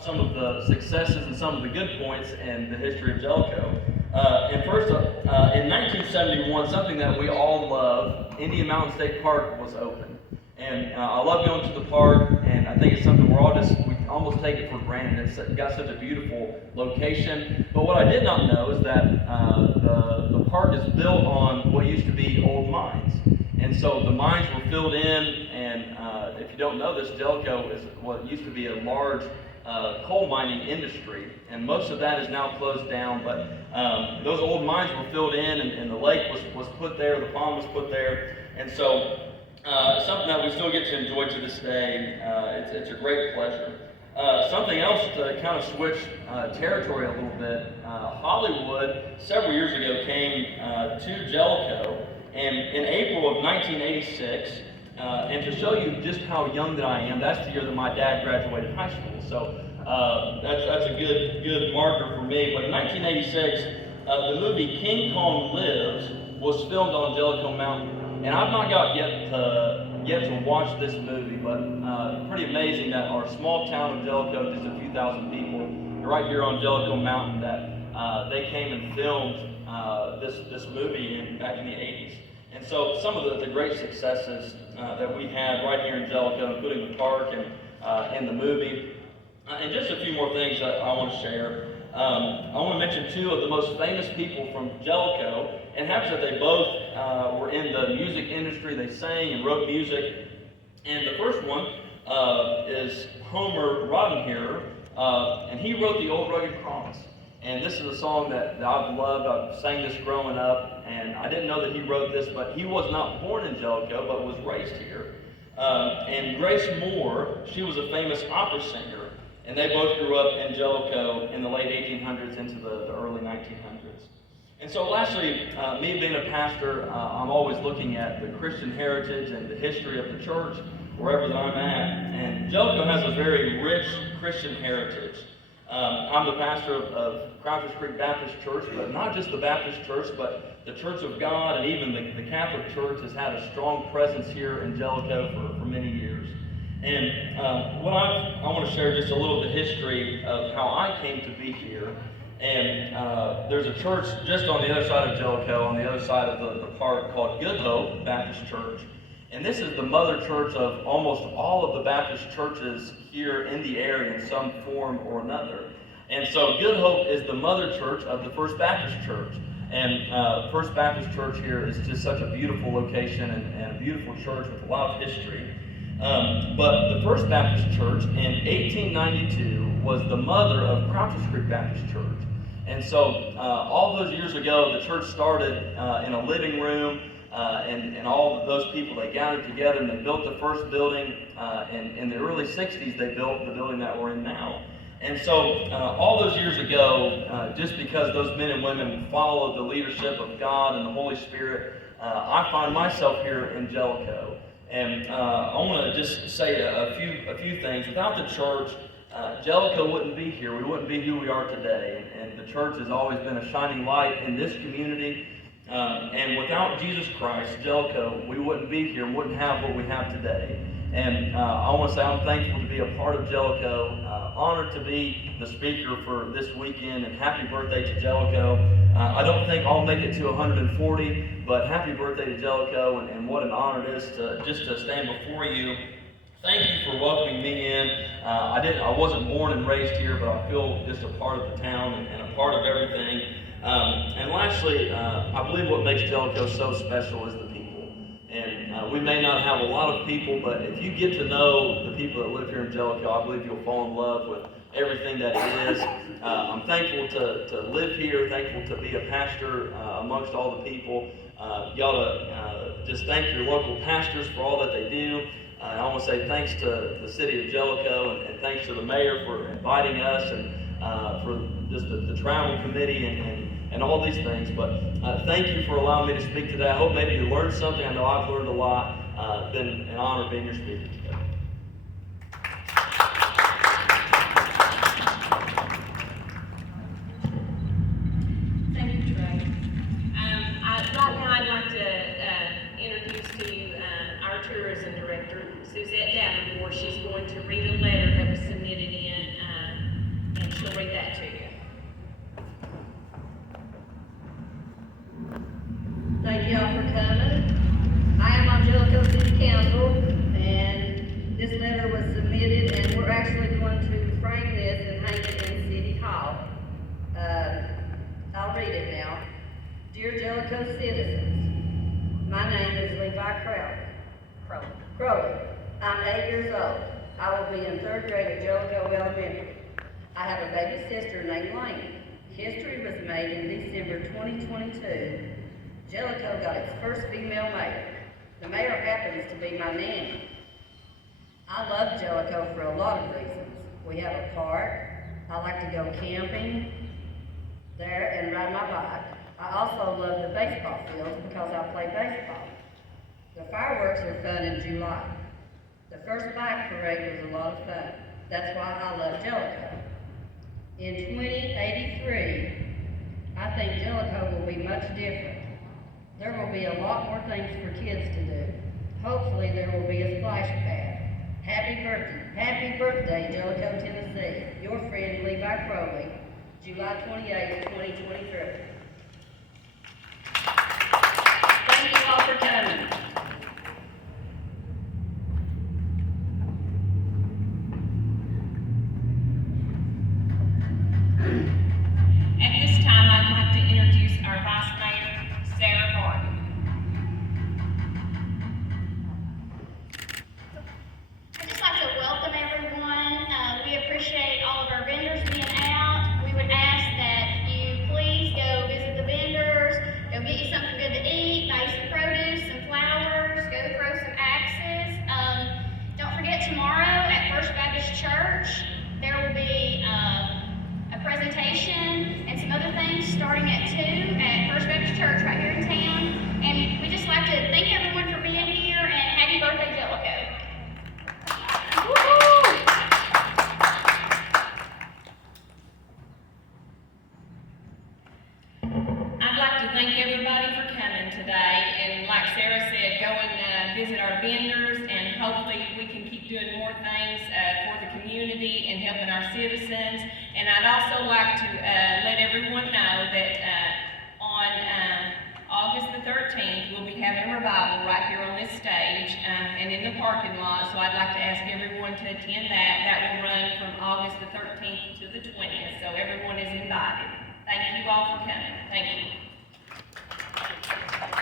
Some of the successes and some of the good points in the history of Jellico. And first, in 1971, something that we all love, Indian Mountain State Park was open. And I love going to the park, and I think it's something we almost take it for granted. It's got such a beautiful location. But what I did not know is that the park is built on what used to be old mines. And so the mines were filled in, and if you don't know this, Jellico is what used to be a large coal mining industry, and most of that is now closed down, but those old mines were filled in, and the lake was put there, the pond was put there, and so it's something that we still get to enjoy to this day. It's a great pleasure. Something else to kind of switch territory a little bit, Hollywood several years ago came to Jellico, and in April of 1986, and to show you just how young that I am, that's the year that my dad graduated high school. So that's a good marker for me. But in 1986, the movie King Kong Lives was filmed on Jellico Mountain, and I've not got yet to watch this movie, but pretty amazing that our small town of Jellico, just a few thousand people, right here on Jellico Mountain, that they came and filmed this movie back in the 80s. And so some of the great successes that we had right here in Jellico, including the park and the movie, and just a few more things that I want to share. I want to mention two of the most famous people from Jellico, and happens that they both were in the music industry. They sang and wrote music. And the first one is Homer Rodenheer, and he wrote the Old Rugged Cross. And this is a song that I've loved. I've sang this growing up, and I didn't know that he wrote this, but he was not born in Jellico, but was raised here. And Grace Moore, she was a famous opera singer, and they both grew up in Jellico in the late 1800s into the early 1900s. And so lastly, me being a pastor, I'm always looking at the Christian heritage and the history of the church wherever that I'm at. And Jellico has a very rich Christian heritage. I'm the pastor of Crouchers Creek Baptist Church, but not just the Baptist Church, but the Church of God, and even the Catholic Church has had a strong presence here in Jellico for many years. And I want to share just a little bit of history of how I came to be here. And there's a church just on the other side of Jellico, on the other side of the park, called Good Hope Baptist Church. And this is the mother church of almost all of the Baptist churches here in the area in some form or another. And so Good Hope is the mother church of the First Baptist Church. And First Baptist Church here is just such a beautiful location and a beautiful church with a lot of history. But the First Baptist Church in 1892 was the mother of Crouchers Creek Baptist Church. And so all those years ago, the church started in a living room, and all of those people, they gathered together and they built the first building. And in the early 60s, they built the building that we're in now. And so all those years ago, just because those men and women followed the leadership of God and the Holy Spirit, I find myself here in Jellico. And I want to just say a few things. Without the church, Jellico wouldn't be here. We wouldn't be who we are today. And the church has always been a shining light in this community. And without Jesus Christ, Jellico, we wouldn't be here and wouldn't have what we have today. And I want to say I'm thankful to be a part of Jellico, honored to be the speaker for this weekend, and happy birthday to Jellico. I don't think I'll make it to 140, but happy birthday to Jellico, and what an honor it is to stand before you. Thank you for welcoming me in. I wasn't born and raised here, but I feel just a part of the town and a part of everything. And lastly, I believe what makes Jellico so special is the people. And we may not have a lot of people, but if you get to know the people that live here in Jellico, I believe you'll fall in love with everything that it is. I'm thankful to live here, thankful to be a pastor amongst all the people. You ought to just thank your local pastors for all that they do. I want to say thanks to the city of Jellico, and thanks to the mayor for inviting us, and for just the travel committee and all these things. But thank you for allowing me to speak today. I hope maybe you learned something. I know I've learned a lot. It's been an honor being your speaker today. Thank you, Trey. Right now I'd like to introduce to you our tourism director, Suzette Davenport. She's going to read a letter that was submitted in Dear Jellico citizens, my name is Levi Crowley. I'm 8 years old. I will be in 3rd grade at Jellico Elementary. I have a baby sister named Lane. History was made in December 2022. Jellico got its first female mayor. The mayor happens to be my nanny. I love Jellico for a lot of reasons. We have a park. I like to go camping there and ride my bike. I also love the baseball fields because I play baseball. The fireworks are fun in July. The first bike parade was a lot of fun. That's why I love Jellico. In 2083, I think Jellico will be much different. There will be a lot more things for kids to do. Hopefully there will be a splash pad. Happy birthday, Jellico, Tennessee. Your friend Levi Crowley, July 28, 2023. Thank you all for coming. At this time, I'd like to introduce our Vice Mayor, Sarah Barton. I'd just like to welcome everyone. We appreciate all of our vendors being out. We would ask that you please go visit the vendors, go get you something good to eat, buy you some produce, some flowers, go throw some axes. Don't forget tomorrow at First Baptist Church, there will be a presentation and some other things starting at 2 at First Baptist Church right here in town. And we just like to thank everyone for being here and happy birthday, Jellico. I'd like to thank everybody for coming today, and like Sarah said, go and visit our vendors, and hopefully we can keep doing more things for the community and helping our citizens. And I'd also like to let everyone know that on August the 13th, we'll be having a revival right here on this stage and in the parking lot, so I'd like to ask everyone to attend that. That will run from August the 13th to the 20th, so everyone is invited. Thank you all for coming. Thank you.